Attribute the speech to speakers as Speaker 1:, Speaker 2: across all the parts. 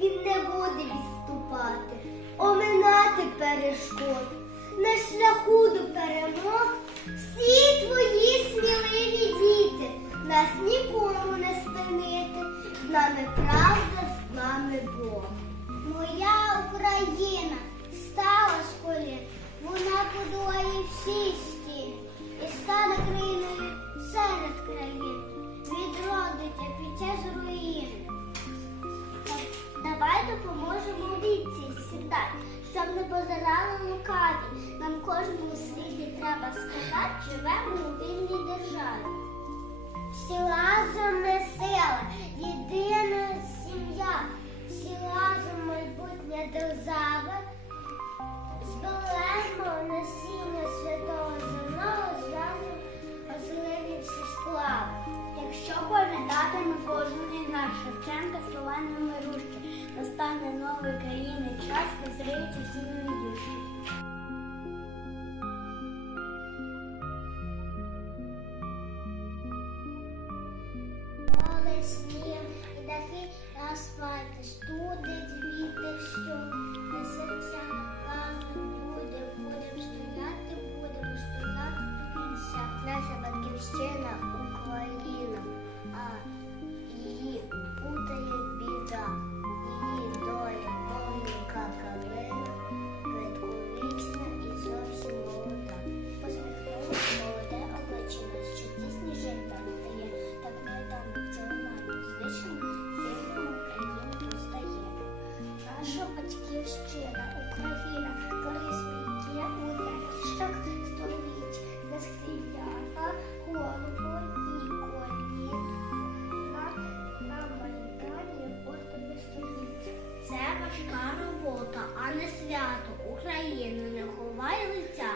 Speaker 1: він не буде відступати, оминати перешкод. На шляху до перемог всі твої сміливі діти, нас нікому не спинити, з нами правда, з нами Бог. Моя Україна стала з колін, вона подолає всі стіни і стане країною. Сказати, живемо у вільній державі. Всі разом ми сила, єдина сім'я, всі разом майбутнє держави. Збережемо насіння святого земного зв'язку важливі всі сплави. Якщо пам'ятатиме кожен із нас Шевченка словами мирущі, настане новий країни час, розриючи всі невідючі. Поле асфальт, студить Наша батьківщина, Україна, корисні є у дещах століть, без хріяка, голову і колін. На, Майдані подиви стоїть. Це важка робота, а не свято. Україну не ховай лиця.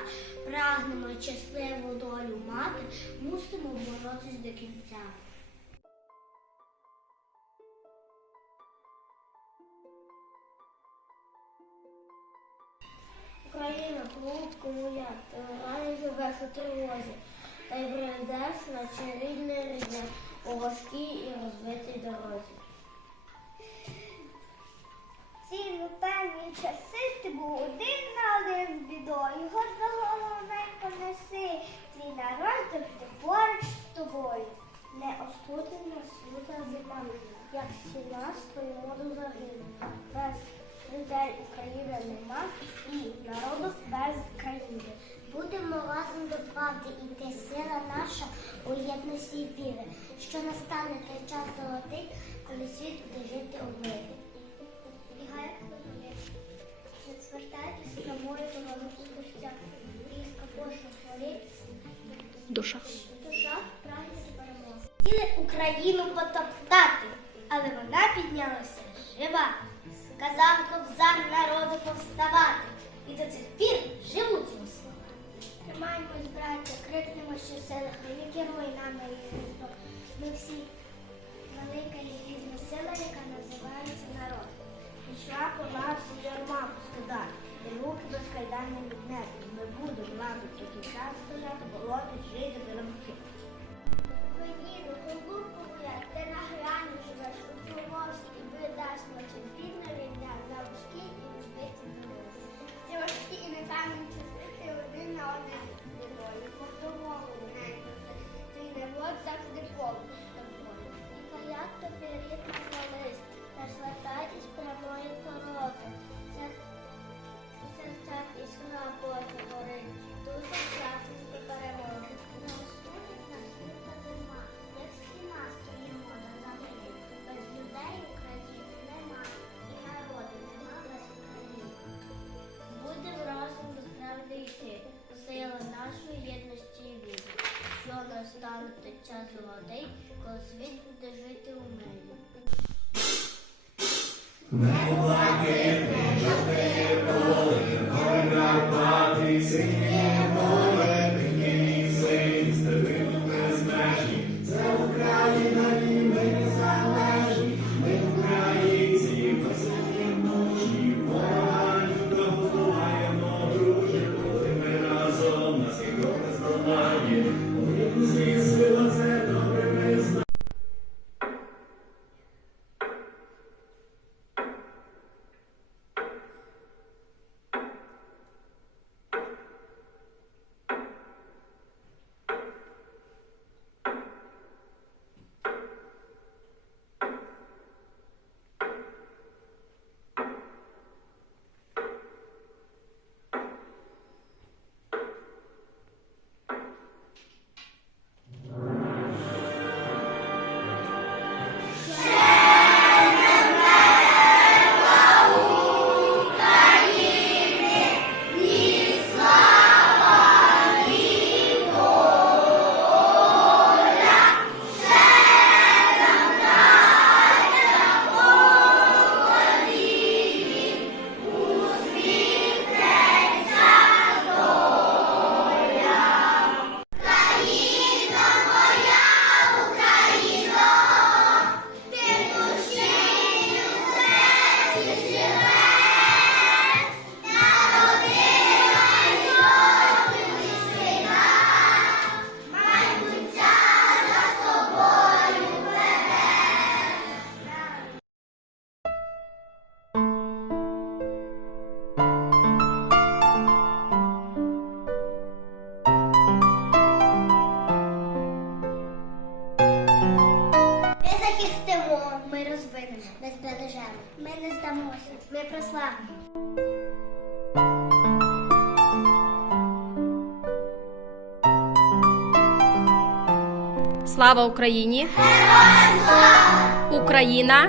Speaker 1: Прагнемо щасливу долю мати, мусимо боротись до кінця. Україна, голубко моя, ти рано живеш у тривозі, та й бредеш, наче рідне рідне, у важкій і розбитій дорозі. Ці непевні часи ти був один на один з бідою, гордо головненько неси, твій народ завжди поруч з тобою. Не остудена світа зима, як стіна свою моду загине. Людей Україна нема і народу без країни. Будемо разом до правди іти, сила наша у єдності і віри, що настане той час золотий, коли світ буде жити у мирі. Бігає не звертайтеся прямою дорогою спустя. Різка пошла творить,
Speaker 2: Душа.
Speaker 1: душа прагне перемоги. Хотіли Україну потоптати, але вона піднялася жива. Сказав кобзар народу повставати. І до цих пір живуть його слова. Тримаємось, браття, крикнемо щосили, хай керує нами ніхто. Ми всі велика і різна сила, яка називається народ. Пішла пора всі ярма скидати, і руки без кайдани віднести. Ми будемо лави до кінця стояти, болоти, жити, І паяк тобі рідна колись, та златай із прямої. Сер- У серцях іскра Божа горить, дуже прагнеш до перемоги. На нас зима, як стіна стоїмо на загині. Без людей України нема, і народу нема без України. Будемо разом до правди сила нашої єдності і. Що настане час золотий, коли світ Ми здамося. Україні! Героям
Speaker 2: Слава! Україна!